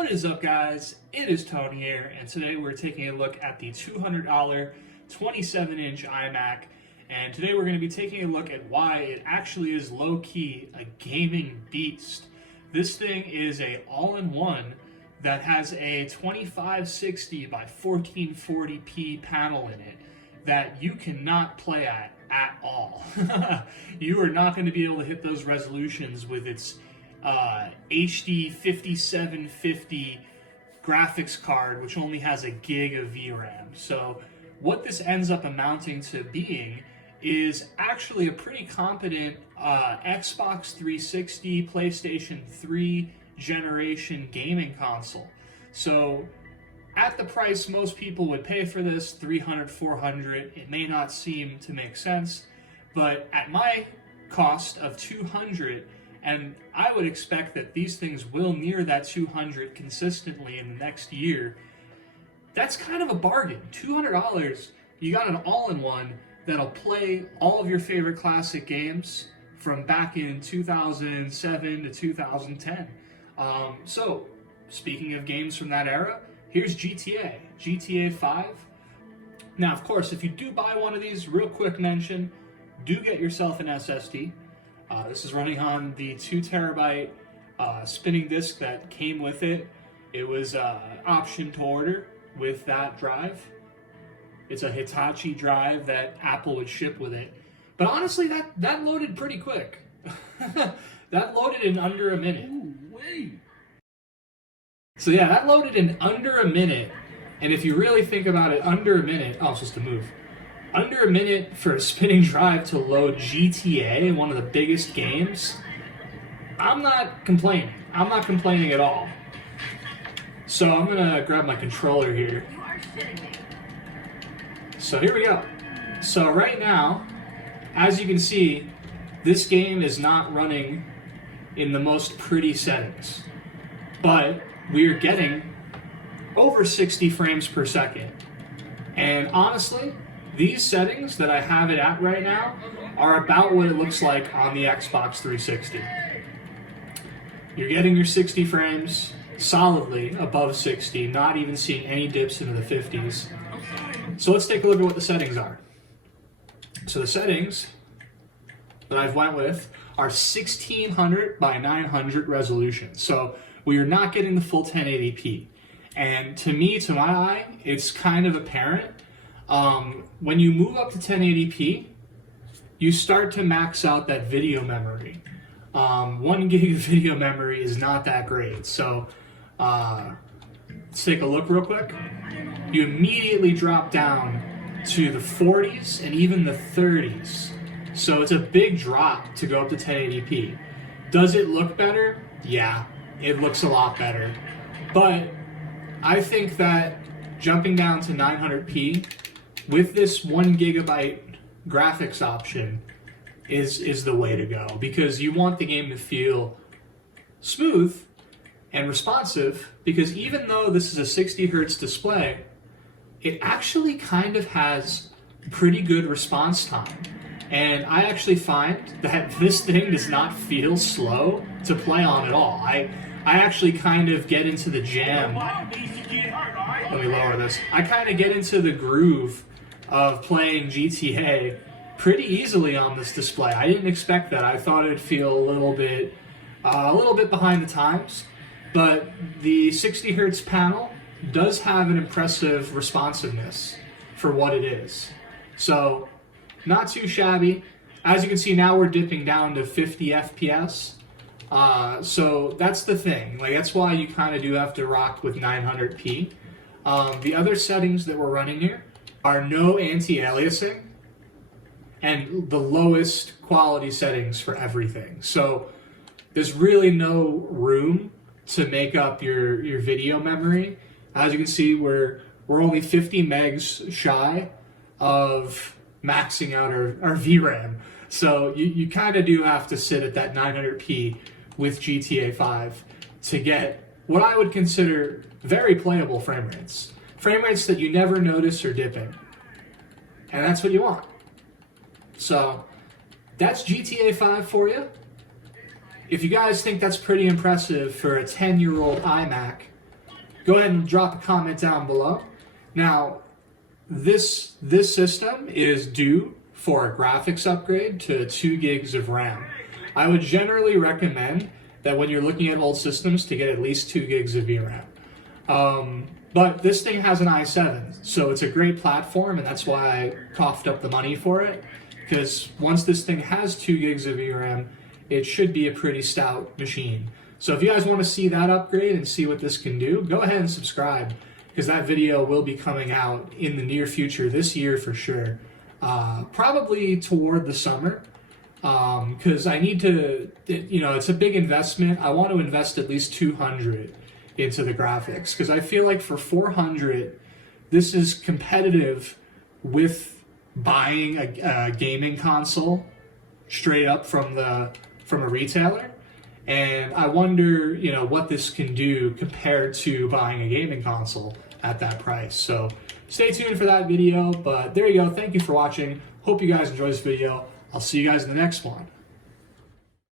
What is up, guys? It is Tony here, and today we're taking a look at the $200 27-inch iMac, and today we're going to be taking a look at why it actually is low-key a gaming beast. This thing is a all-in-one that has a 2560 by 1440p panel in it that you cannot play at all. You are not going to be able to hit those resolutions with its HD 5750 graphics card, which only has a gig of VRAM. So what this ends up amounting to being is actually a pretty competent Xbox 360, PlayStation 3 generation gaming console. So at the price most people would pay for this, $300, $400, it may not seem to make sense, but at my cost of $200, and I would expect that these things will near that $200 consistently in the next year, that's kind of a bargain. $200, you got an all-in-one that'll play all of your favorite classic games from back in 2007 to 2010. So, speaking of games from that era, here's GTA 5. Now, of course, if you do buy one of these, real quick mention, do get yourself an SSD. This is running on the 2 terabyte spinning disk that came with it. It was option to order with that drive. It's a Hitachi drive that Apple would ship with it. But honestly, that loaded pretty quick. That loaded in under a minute. Ooh, wait. So yeah, that loaded in under a minute. And if you really think about it, under a minute, oh, it's just a move. Under a minute for a spinning drive to load GTA, one of the biggest games, I'm not complaining. I'm not complaining at all. So I'm gonna grab my controller here. You are shitting me. So here we go. So right now, as you can see, this game is not running in the most pretty settings, but we are getting over 60 frames per second. And honestly, these settings that I have it at right now are about what it looks like on the Xbox 360. You're getting your 60 frames solidly above 60, not even seeing any dips into the 50s. So let's take a look at what the settings are. So the settings that I've went with are 1600 by 900 resolution. So we are not getting the full 1080p. And to me, to my eye, it's kind of apparent. When you move up to 1080p, you start to max out that video memory. 1 gig of video memory is not that great. So let's take a look real quick. You immediately drop down to the 40s and even the 30s. So it's a big drop to go up to 1080p. Does it look better? Yeah, it looks a lot better. But I think that jumping down to 900p with this 1 gigabyte graphics option is the way to go, because you want the game to feel smooth and responsive, because even though this is a 60 hertz display, it actually kind of has pretty good response time. And I actually find that this thing does not feel slow to play on at all. I actually kind of get into the jam. Let me lower this. I kind of get into the groove of playing GTA pretty easily on this display. I didn't expect that. I thought it'd feel a little bit behind the times, but the 60 hertz panel does have an impressive responsiveness for what it is. So not too shabby. As you can see, now we're dipping down to 50 FPS. So that's the thing. Like, that's why you kind of do have to rock with 900p. The other settings that we're running here are no anti-aliasing and the lowest quality settings for everything. So there's really no room to make up your video memory. As you can see, we're only 50 megs shy of maxing out our VRAM. So you kind of do have to sit at that 900p with GTA 5 to get what I would consider very playable frame rates. Frame rates that you never notice are dipping. And that's what you want. So that's GTA 5 for you. If you guys think that's pretty impressive for a 10-year-old iMac, go ahead and drop a comment down below. Now, this system is due for a graphics upgrade to 2 gigs of RAM. I would generally recommend that when you're looking at old systems to get at least 2 gigs of VRAM. But this thing has an i7, so it's a great platform, and that's why I coughed up the money for it, because once this thing has 2 gigs of VRAM, it should be a pretty stout machine. So if you guys want to see that upgrade and see what this can do, go ahead and subscribe, because that video will be coming out in the near future, this year for sure. Probably toward the summer, because I need to, it's a big investment. I want to invest at least $200 into the graphics, because I feel like for $400, this is competitive with buying a gaming console straight up from a retailer. And I wonder, what this can do compared to buying a gaming console at that price. So stay tuned for that video, but there you go. Thank you for watching. Hope you guys enjoyed this video. I'll see you guys in the next one.